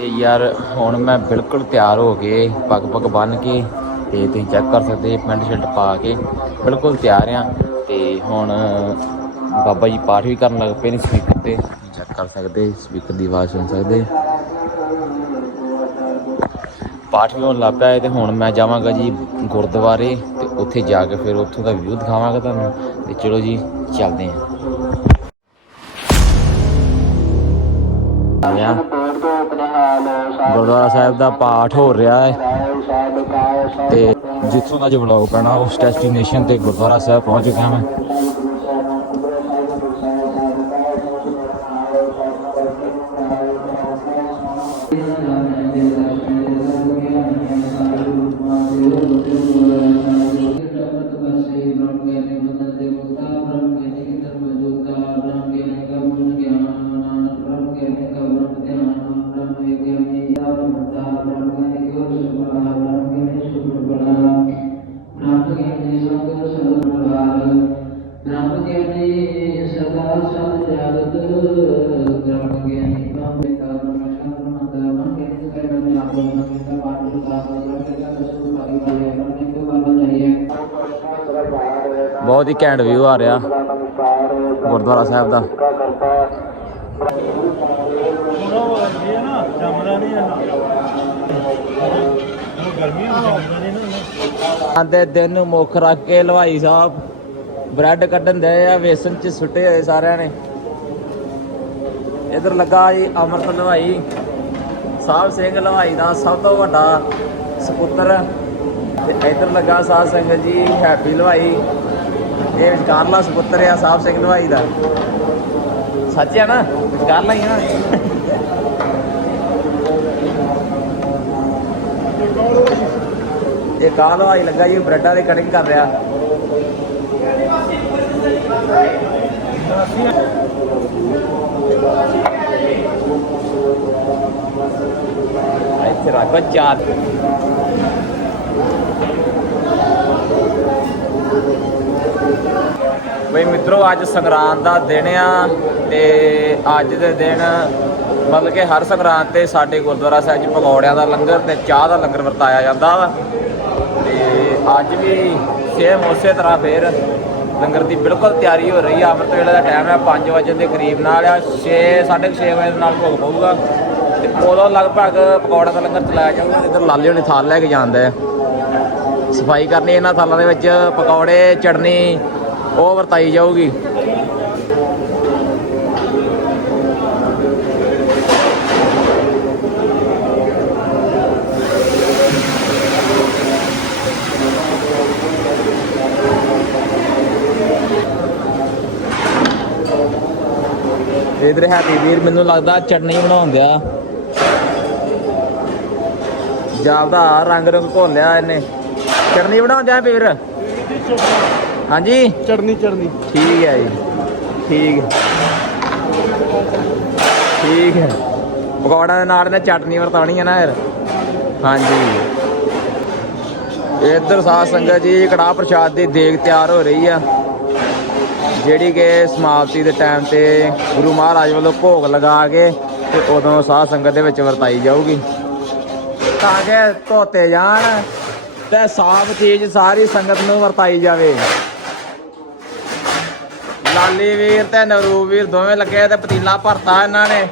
ਤੇ ਯਾਰ ਹੁਣ ਮੈਂ ਬਿਲਕੁਲ ਤਿਆਰ ਹੋ ਕੇ ਪੱਗ ਪੱਗ ਬੰਨ ਕੇ ਤੇ ਤੁਸੀਂ ਚੈੱਕ ਕਰ ਸਕਦੇ, ਪੈਂਟ ਸ਼ਰਟ ਪਾ ਕੇ ਬਿਲਕੁਲ ਤਿਆਰ ਆ। ਤੇ ਹੁਣ ਬਾਬਾ ਜੀ ਪਾਠ ਵੀ ਕਰਨ ਲੱਗ ਪਏ ਨੇ ਸਪੀਕਰ ਤੇ। ਚੈੱਕ ਕਰ ਸਕਦੇ, ਸਪੀਕਰ ਦੀ ਆਵਾਜ਼ ਸੁਣ ਸਕਦੇ। ਪਾਠ ਵੀ ਹੋਣ ਲੱਗ ਪਿਆ ਹੈ ਤੇ ਹੁਣ ਮੈਂ ਜਾਵਾਂਗਾ ਜੀ ਗੁਰਦੁਆਰੇ ਤੇ ਉੱਥੇ ਜਾ ਕੇ ਫਿਰ ਉੱਥੋਂ ਦਾ ਵਿਊ ਦਿਖਾਵਾਂਗਾ ਤੁਹਾਨੂੰ। ਤੇ ਚਲੋ ਜੀ, ਚੱਲਦੇ ਹਾਂ। ਆਇਆ ਗੁਰਦੁਆਰਾ ਸਾਹਿਬ ਦਾ ਪਾਠ ਹੋ ਰਿਹਾ ਹੈ ਤੇ ਜਿੱਥੋਂ ਦਾ ਜੋ ਵਲੌਗ ਪੈਣਾ ਉਸ ਡੈਸਟੀਨੇਸ਼ਨ ਤੇ ਗੁਰਦੁਆਰਾ ਸਾਹਿਬ ਪਹੁੰਚ ਚੁੱਕਿਆ ਮੈਂ। ਬਹੁਤ ਹੀ ਘੈਂਟ ਵਿਊ ਆ ਰਿਹਾ ਗੁਰਦੁਆਰਾ ਸਾਹਿਬ ਦਾ। ਪਾਠ ਸੁਤਾ ਬ੍ਰਹਮ ਗਿਆਨੀ ਦਾ। ਕਸੂਰ ਪਾਈ ਆਂਦੇ ਦਿਨ ਨੂੰ ਮੁੱਖ ਰੱਖ ਕੇ ਹਲਵਾਈ ਸਾਹਿਬ ਬ੍ਰੈਡ ਕੱਢਣ ਦੇ ਆ ਵੇਸਨ ਚ ਸੁੱਟੇ ਹੋਏ ਸਾਰਿਆਂ ਨੇ। ਇਧਰ ਲੱਗਾ ਜੀ ਅਮਰਤ ਹਲਵਾਈ। ਸਾਹਿਬ ਸਿੰਘ ਹਲਵਾਈ ਦਾ ਸਭ ਤੋਂ ਵੱਡਾ ਸਪੁੱਤਰ। ਤੇ ਇਧਰ ਲੱਗਾ ਸਾਧ ਸੰਗਤ ਜੀ, ਹੈਪੀ ਹਲਵਾਈ। ਇਹ ਵਿਚਕਾਰਲਾ ਸਪੁੱਤਰ ਆ ਸਾਹਿਬ ਸਿੰਘ ਹਲਵਾਈ ਦਾ। ਸੱਚ ਆ ਨਾ, ਵਿਚਕਾਰਲਾ ਹੀ ਆ ਇਹ ਕਾਹ ਹਲਵਾਈ ਲੱਗਾ ਜੀ? ਬ੍ਰੈਡਾਂ ਦੀ ਕਟਿੰਗ ਕਰ ਰਿਹਾ। ਇੱਥੇ ਰੱਖੋ ਚਾਰ। ਬਈ ਮਿੱਤਰੋ, ਅੱਜ ਸੰਗਰਾਂਦ ਦਾ ਦਿਨ ਆ ਤੇ ਅੱਜ ਦੇ ਦਿਨ ਮਤਲਬ ਕਿ ਹਰ ਸੰਗਰਾਂਦ ਤੇ ਸਾਡੇ ਗੁਰਦੁਆਰਾ ਸਾਹਿਬ 'ਚ ਪਕੌੜਿਆਂ ਦਾ ਲੰਗਰ ਤੇ ਚਾਹ ਦਾ ਲੰਗਰ ਵਰਤਾਇਆ ਜਾਂਦਾ ਵਾ। ਤੇ ਅੱਜ ਵੀ ਸੇਮ ਉਸੇ ਤਰ੍ਹਾਂ ਫੇਰ ਲੰਗਰ ਦੀ ਬਿਲਕੁਲ ਤਿਆਰੀ ਹੋ ਰਹੀ ਆ। ਅੰਮ੍ਰਿਤ ਵੇਲੇ ਦਾ ਟਾਈਮ ਹੈ 5 ਵਜੇ ਦੇ ਕਰੀਬ ਨਾਲ ਆ 6 6:30 ਵਜੇ ਦੇ ਨਾਲ ਭੋਗ ਪਊਗਾ। ਤੇ ਉਦੋਂ ਲਗਭਗ ਪਕੌੜਿਆਂ ਦਾ ਲੰਗਰ ਚਲਾਇਆ ਜਾਊਗਾ। ਇੱਧਰ ਲਾਲੇ ਹੋਣੇ ਥਾਲ ਲੈ ਕੇ ਜਾਂਦਾ ਹੈ। ਸਫ਼ਾਈ ਕਰਨੀ ਇਹਨਾਂ ਥਾਲਾਂ ਦੇ ਵਿੱਚ, ਪਕੌੜੇ, ਚਟਨੀ, ਉਹ ਵਰਤਾਈ ਜਾਊਗੀ। ਇਧਰ ਹੈਪੀ ਵੀਰ ਮੈਨੂੰ ਲੱਗਦਾ ਚਟਨੀ ਬਣਾਉਣ ਦਿਆ ਜਾਪਦਾ ਰੰਗ ਰੰਗ ਘੋਲਿਆ ਇਹਨੇ। ਚਟਨੀ ਬਣਾਉਣ ਦਿਆ ਵੀਰ? ਹਾਂਜੀ? ਚੜਨੀ ਚੜਨੀ ਠੀਕ ਹੈ ਜੀ। ਠੀਕ। ਠੀਕ ਹੈ। ਪਕੌੜਿਆਂ ਦੇ ਨਾਲ ਨੇ ਚਟਨੀ ਵਰਤਾਉਣੀ ਹੈ ਨਾ ਯਾਰ ਹਾਂਜੀ। ਇੱਧਰ ਸਾਧ ਸੰਗਤ ਜੀ ਕੜਾਹ ਪ੍ਰਸ਼ਾਦ ਦੀ ਦੇਗ ਤਿਆਰ ਹੋ ਰਹੀ ਆ। ਜਿਹੜੀ ਕਿ ਸਮਾਪਤੀ ਦੇ ਟਾਈਮ ਤੇ ਗੁਰੂ ਮਹਾਰਾਜ ਵੱਲੋਂ ਭੋਗ ਲਗਾ ਕੇ ਤੇ ਉਦੋਂ ਸਾਧ ਸੰਗਤ ਦੇ ਵਿੱਚ ਵਰਤਾਈ ਜਾਊਗੀ। ਤਾਂ ਕਿ ਧੋਤੇ ਜਾਣ ਤੇ ਸਾਫ਼ ਚੀਜ਼ ਸਾਰੀ ਸੰਗਤ ਨੂੰ ਵਰਤਾਈ ਜਾਵੇ। ਲਾਲੀ ਵੀਰ ਤੇ ਨਵਰੂ ਵੀਰ ਦੋਵੇਂ ਲੱਗੇ ਤੇ ਪਤੀਲਾ ਭਰਤਾ ਇਹਨਾਂ ਨੇ।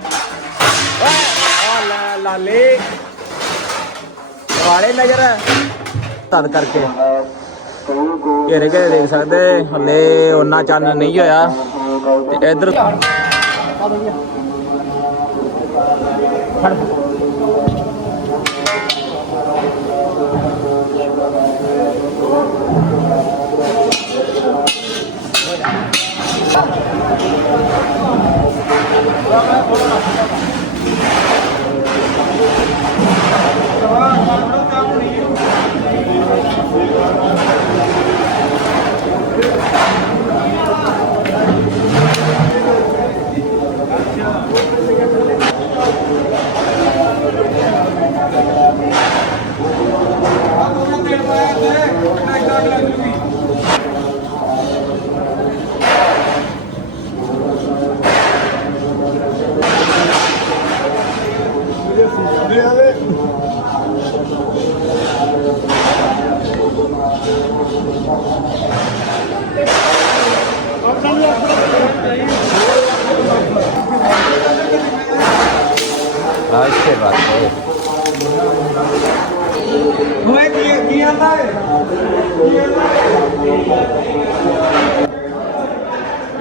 ਓਏ ਲਾਲੀ। ਵਾਲੇ ਨਜ਼ਰ ਤਦ ਕਰਕੇ। ਘੇਰੇ ਘੇਰੇ ਦੇਖ ਸਕਦੇ ਹੱਲੇ ਉਹਨਾਂ ਚੰਨ ਨਹੀਂ ਹੋਇਆ। ਤੇ ਇਧਰ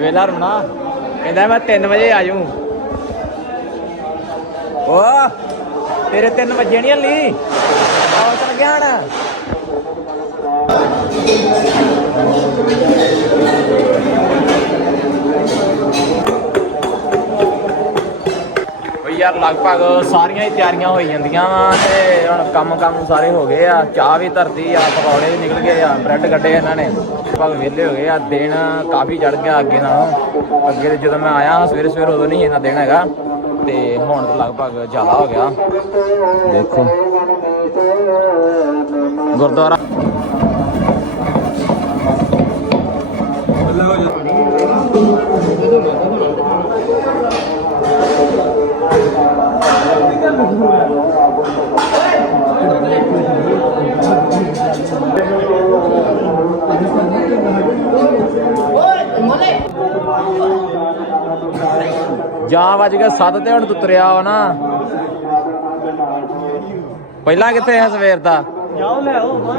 ਵੇਲਾ ਰਮਣਾ ਕਹਿੰਦਾ ਮੈਂ 3 ਵਜੇ ਆ ਜਾਊਂ। ਓ, ਤੇਰੇ 3 ਵਜੇ ਨਹੀਂ ਹਲੀ? ਆਉਂ ਚਲ ਗਿਆ ਹਣ। ਯਾਰ ਲਗਭਗ ਸਾਰੀਆਂ ਹੀ ਤਿਆਰੀਆਂ ਹੋਈ ਜਾਂਦੀਆਂ ਵਾ ਤੇ ਹੁਣ ਕੰਮ ਕੰਮ ਸਾਰੇ ਹੋ ਗਏ ਆ, ਚਾਹ ਵੀ ਧਰਤੀ ਆ, ਪਕੌੜੇ ਵੀ ਨਿਕਲ ਗਏ ਆ ਬ੍ਰੈਡ ਕੱਢੇ ਇਹਨਾਂ ਨੇ। ਲਗਭਗ ਵਿਹਲੇ ਹੋ ਗਏ ਆ, ਦਿਨ ਕਾਫੀ ਚੜ ਗਿਆ ਅੱਗੇ ਨਾਲੋਂ। ਅੱਗੇ ਤੇ ਜਦੋਂ ਮੈਂ ਆਇਆ ਸਵੇਰੇ ਸਵੇਰੇ ਉਦੋਂ ਨਹੀਂ ਇੰਨਾ ਦਿਨ ਹੈਗਾ। ਤੇ ਹੁਣ ਲਗਭਗ ਜ਼ਿਆਦਾ ਹੋ ਗਿਆ। ਦੇਖੋ। ਗੁਰਦੁਆਰਾ ਜਾਂ ਵੱਜ ਗਿਆ ਸੱਤ ਤੇ ਹੁਣ ਤੂੰ ਤੁਰਿਆ ਵਾ ਨਾ। ਪਹਿਲਾਂ ਕਿੱਥੇ ਹੈ ਸਵੇਰ ਦਾ? ਜਾਓ ਲੈ ਆਓ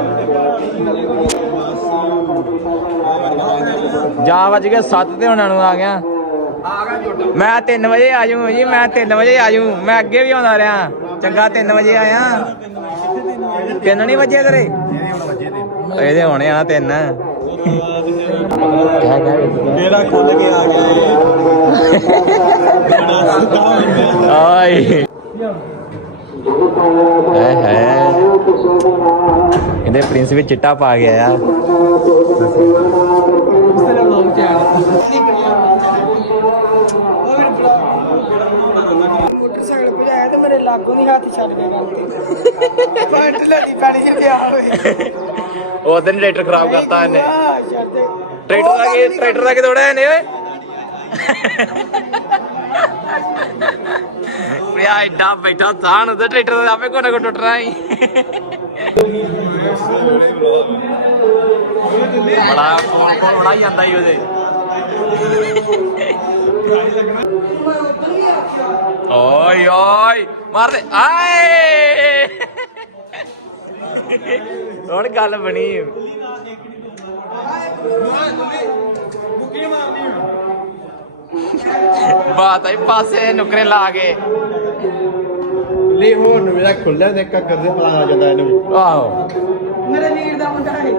ਜਾਂ ਵੱਜ ਗਿਆ ਸੱਤ ਤੇ ਹੁਣ ਨੂੰ ਆ ਗਿਆ। ਮੈਂ 3 ਵਜੇ ਆ ਜਾਊਂ ਜੀ ਮੈਂ 3 ਵਜੇ ਆ ਜਾਊਂ। ਮੈਂ ਅੱਗੇ ਵੀ ਆਉਂਦਾ ਰਿਹਾ। ਚੰਗਾ 3 ਵਜੇ ਆਇਆ। 3 ਨਹੀਂ ਵਜੇ ਤੇਰੇ ਇਹਦੇ ਹੋਣੇ ਆ 3 ਕਿਆ ਕਹਿ ਕਿਹੜਾ ਖੁੱਲ ਕੇ ਆ ਗਿਆ ਆਏ। ਹੈ ਹੈ। ਇਹਦੇ ਪ੍ਰਿੰਸ ਵੀ ਚਿੱਟਾ ਪਾ ਗਿਆ ਆ। ਮੋਟਰਸਾਈਕਲ ਭਜਾਇਆ ਤੇ ਮੇਰੇ ਲਾਗੋਂ ਦੀ ਹੱਥ ਛੱਡ ਕੇ ਗਲਤੀ ਫੰਟ ਲੱਗੀ ਪੈਣੀ ਚ ਗਿਆ ਹੋਏ ਉਹ ਦਿਨ ਟਰੈਕਟਰ ਖਰਾਬ ਕਰਤਾ ਇਹਨੇ। ਟਰੈਕਟਰ ਦਾ ਕੀ ਟਰੈਕਟਰ ਦਾ ਕੀ ਤੋੜਿਆ ਇਹਨੇ ਓਏ। ਪਿਆ ਐਡਾ ਬੈਠਾ ਸਾਨ ਉਹਦੇ ਟਰੈਕਟਰ ਦਾ ਆਪੇ ਕੋਈ ਨਾ ਕੋਈ ਟੁੱਟਣਾ ਹੀ ਬੜਾ ਕੋਣ ਕੋਣ ਬੜਾ ਜਾਂਦਾ ਹੀ ਉਹਦੇ। ਓਏ ਓਏ ਮਾਰ ਦੇ। ਆਏ। ਹੁਣ ਗੱਲ ਬਣੀ। ਬਾਤ ਆਈ ਪਾਸੇ ਨੁਕਰੇ ਲਾ ਕੇ। ਲਈ ਹੋਰ ਨੂੰ ਮੇਰਾ ਖੁੱਲਿਆ ਤੇ ਕੱਕਰ ਦੇ ਪਲਾ ਆ ਜਾਂਦਾ ਇਹਨੂੰ। ਆਹੋ। ਮੇਰੇ ਵੀਰ ਦਾ ਮੁੰਡਾ ਹੈ